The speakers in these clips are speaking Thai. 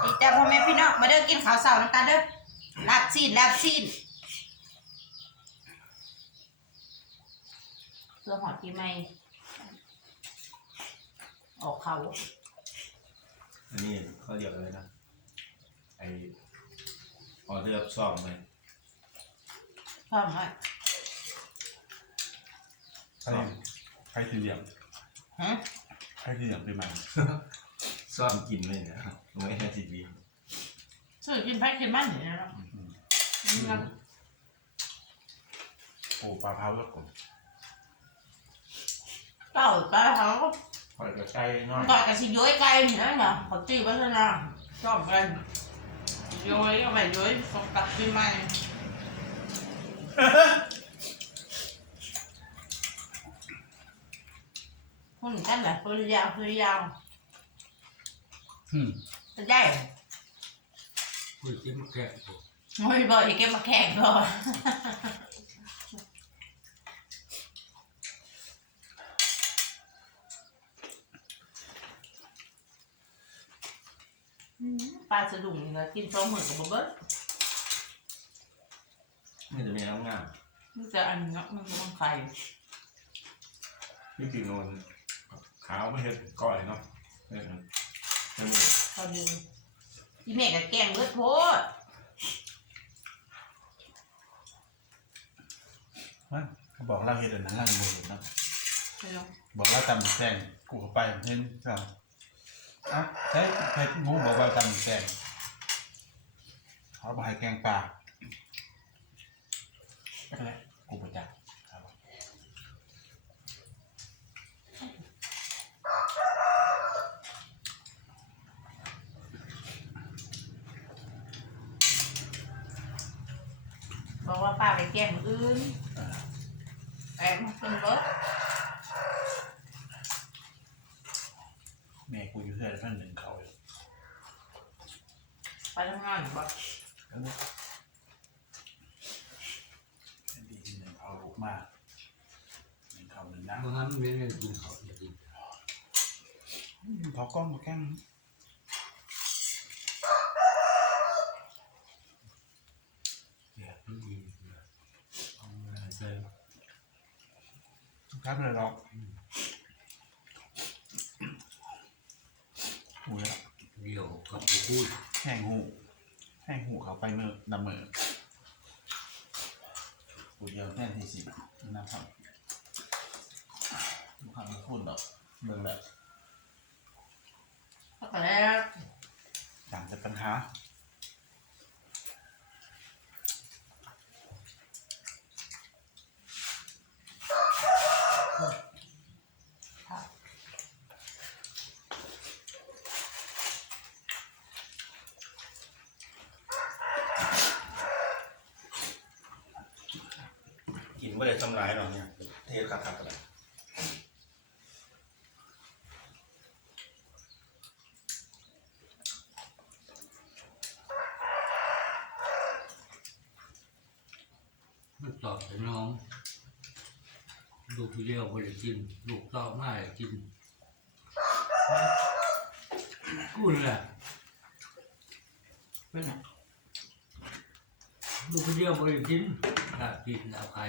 ดีจ้าพ่อแม่พี่น้องมาเด้อกินข้าวเสาร์น้ำตาลเด้อลาบซีนลาบซีนเพื่อหอดปีใหม่ออกเขาอันนี้เขาเรียกอะไรนะไอออเดอร์ซ่อมไหมพร้อมไหมใครใครที่เหลี่ยมฮะใครที่เหลี่ยมไปมา ซ่อมกินเลยนะครับไม่ใช่ทีวีซื้อกินไผ่กินมันเนี่ยนะนี่นะโอ้ปลาเผาแล้วก่อนเก่าตาเขาคอยกระใช้น้อยก่อนกับสิย้อยไก่เนี่ยนะเขาตีไว้ซะนะชอบกันย้อยก็ไม่ย้อยส่งกลับปีใหม่หุ่นกันแบบตัวยาวตัวยาว อืมจะได้คุยจิ้มแกะผมโอ้ยบอกอย่าเก็บมาแข่งก่อนอืมปลาสะดุ้งนี่ก็กินสองหมื่นกับบ่เบิ้ลนี่จะมีน้ำงามมันจะอันนี้เนาะมันก็ต้องไข่นี่คือโนนขาวไม่เห็นก้อยเนาะเออจมูก ตอนนึงอีเมฆกับแกงเลือดโพดมันเขาบอกเราเห็นอันนั้นเราไม่เห็นนาะใช่ไหมบอกว่าตำแตงกูเข้าไปเห็นครับอะใช่เพชรหมูบอกว่าตำแตงเขาบอกให้แกงปลาไม่เป็นไรกูประจักษ์ บบอกว่าป้าไปแกงมื้ออื่นอ่าแอบมากินเบิร์ดแม่กูอยู่เพื่อนเพื่อนหนึ่งเขาเลยไปทำงานอยู่บ่ดีที่หนึ่งเขาลูกมากหนึ่งเขาหนึ่งนะบางครั้งไม่ได้กินเขาอย่ากินเขากล้องมาแกล้ง อย่ากินอีกเอามาใส่ ครับเลยเราหูยเดี่ยวกับผู้พูดแห้งหูแห้งหูเขาไปมือนำมือหูเดียวแน่นที่สินะครับลูกค้าไม่พูดหรอกเมืองแบบแล้วก็แล้ว ต่างจากปัญหา ไม่ได้ทำร้ายหรอกเนี่ย เทคักคักกันมันตอบแต่น้องลูกที่เลี้ยวไม่ได้กิน ลูกเต้าไม่ได้กินกูแหละเป็นไงลูกที่เลี้ยวไม่ได้กินากินเอาใคร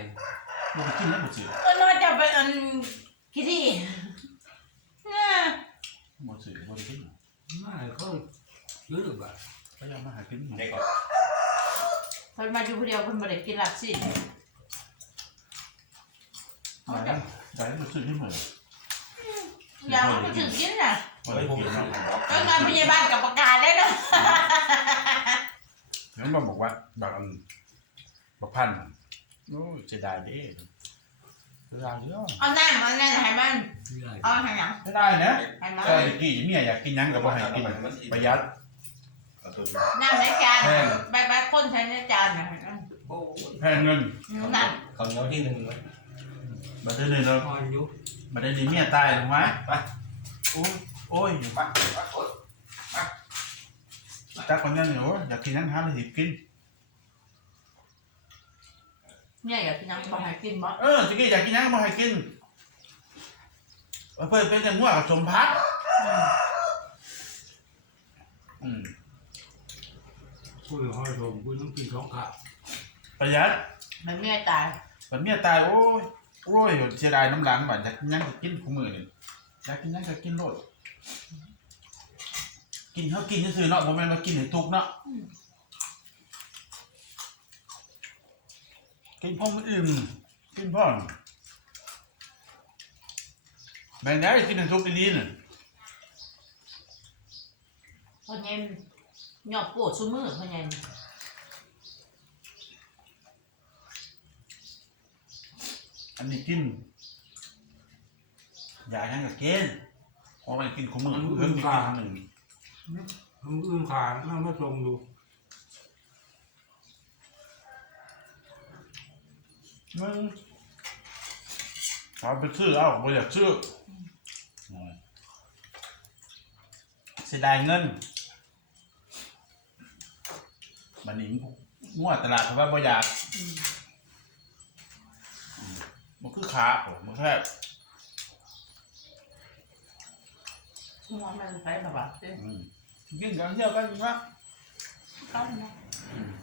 ลูกไปกินแล้วหมดสื่อก็น้อยจะไปอันคิดที่เนี่ยหมดสื่อหมดกินไม่เขาซื้อแบบก็ยังมาหากินหมดได้ก่อนเพิ่นมาอยู่ผู้เดียวเพิ่นบ่ได้กินหลักสิได้ได้หมดสื่อที่เหมือนอยากมาถึงกินน่ะเฮ้ยผมเห็นแล้วก็งานพยาบาลกับประกาศได้เนาะงั้นมาบอกว่าบางอันบักพัน โอ้ยจะได้เด้จะได้เยอะเอาน้ำเอานั่นให้มันไม่ได้เอาให้หยังไม่ได้นะให้มันใช่กี่เนี่ยอยากกินยังกับว่าให้กินประหยัดเอาตัวนี้น้ำในจานแห้งใบใบคนใช้ในจานน่ะโอ้ยแพงเงินนั่นเขาวเหนียวที่หนึ่งเลยมาได้เลยเราพอยุมาได้ดีเมียตายถูกไหมไปโอ้ยโอ้ยไปไปโอ๊ยจักคนนั้นเหรออยากกินนั้นหาเลยหิบกิน เนี่ยอยากกินหยังบ่ให้กินบ่เออตะกี้อยากกินนั้นก็มาให้กินเออเพื่อนเป็นอย่างว่ากับสมพักอืมอืมคุยกับเขาชมคุยต้องกินสองขาประหยัดมันเมียตายมันเมียตายโอ้ยโอ้ยเสียดายน้ำหลังบัดอยากกินหยังก็กินคู่มือนี่อยากกินหยังก็กินโลดกินเขากินซื่อๆเนาะบ่แม่นว่ากินให้ทุกข์เนาะ กินพ่อมันอิ่ม กินพ่อแม่นได้กินให้ทุกข์ดีๆน่ะเพราะงั้นหยอบปวดซุมือเพราะงั้นอันนี้กินอยากหยังก็กินเพราะมันกินคู่มือเพิ่นกินครั้งหนึงมึงอึ้งขานั่งมาชมดู มึงเอาไปซื้อเอาบ่อยากซื้อเสียดายเงินมันนี้มั่วตลาดเพราะว่าบ่อยากอืมมันคือขาผมมันแค่หัวมันไปแบบว่าเต้นอืมกินกันเที่ยวกันวะเข้าเนาะไ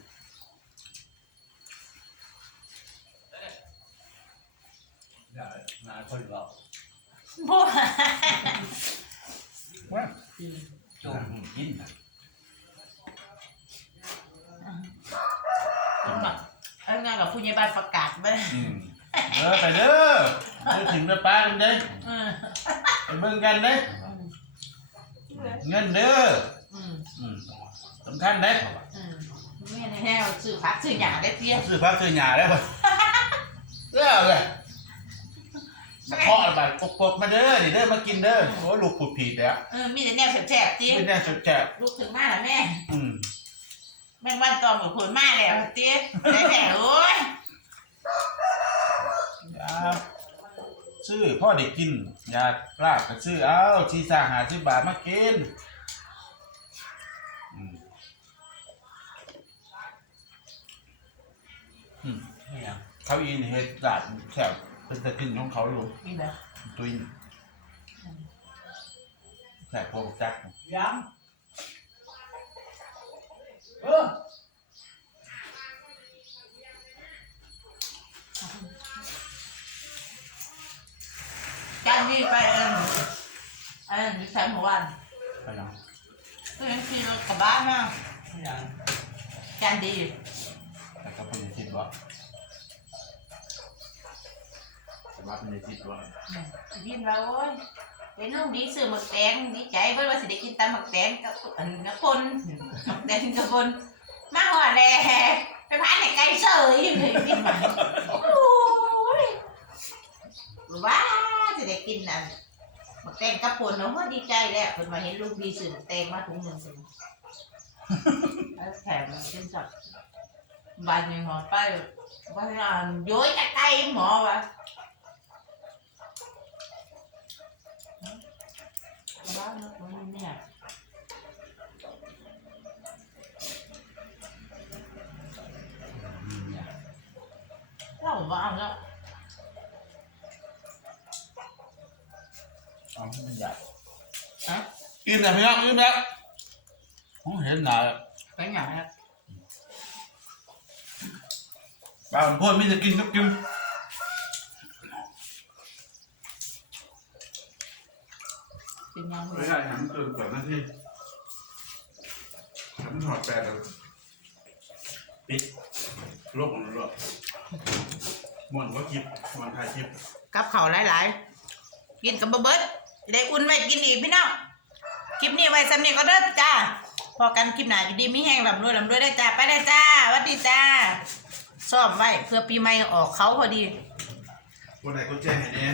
ด้นายคนเราบัวว่าจมกินนะแบบไอ้งานกับผู้ใหญ่บ้านประกาศไปอืมเออไปเด้อไปถึงไปป้ากันเด้เออไปเบิ่งกันเด้อืมเงินเด้ออืมอืมสำคัญเด้อืมแม่ในแนวสื่อพักสื่อหยาได้เตี้ยซื้อผ้าซื้อหยาได้ป่ะเด้อเลย เคาะไปปกๆมาเด้อนี่เด้อมากินเด้อโอ้ลูกปุดผีเด้อเออมีแต่แนวแฉบๆเตี้ยเป็นแน่สุดแจ่บลูกถึงมากแล้วแม่อืมแม่งบ้านตอมกับผลมากแล้วเตี้ยได้แต่โอ้ยยาซื้อพ่อได้กินยาลาบก็ซื้อเอาชีสาหาสิบบาทมากินอืมอืมไม่ยังเขาอินเฮ็ดดาดแถว เป็นตะกินของเขาอยู่มีแบบตุยนแถบโพกจักย้ำเออการดีไปเออเออดิฉันเมื่อวานไปเนาะก็ยังขี่รถกลับบ้านมาไม่ยังการดีแต่ก็เป็นสิทธิ์วะ แต่ว่าเป็นสิทธิ์วะยินเราโอ้ยเป็นลูกดีซื้อหมึกแดงดีใจเพื่อว่าสิได้กินตำหมึกแดงกับอันกับปนหมึกแดงกับปนมาหัวแลไปพานในไก่เสยเลยกินมโอ้ยว้าสิได้กินอันหมึกแดงกับปนเนาะดีใจแล้วเพิ่นมาเห็นลูกดีซื้อหมึกแดงมาถุงหนึ่งสิแล้วแถมมันเป็นจับบหนึ่งหอดไปว่าอ่านย้อยจากไก่หมอวะบ้านมันเนี่ยเนี่ยเราบ้านแล้วเอาให้มันใหญ่ฮะอิ่มแล้วะ น้องอิ่มแล้วโอ้เห็นหนาแล้วไปไหนอะบ้านพ่นไม่จะกินก็กิน เป็นยังไง ไม่ได้ทำเกินกว่านาทีทำถอดแปดแล้วปิดโลกของโลกมวน ก็คลิปมวนถ่ายคลิปกับเขาวหลายๆ กินกับเบิร์ดจะได้อุ่นไว้กินอีกพี่น้อง คลิปนี้ไว้สำเนียงก็เด้อจ้า พอกันคลิปหน้าอยู่ดีไม่แห้งลำรวยลำรวยได้อจ้า ไปเลยจ้าหวัดดีจ้าซ่อมไว้เพื่อปีใหม่ออกเขาพอดี วันไหนก็แจ้งให้แน่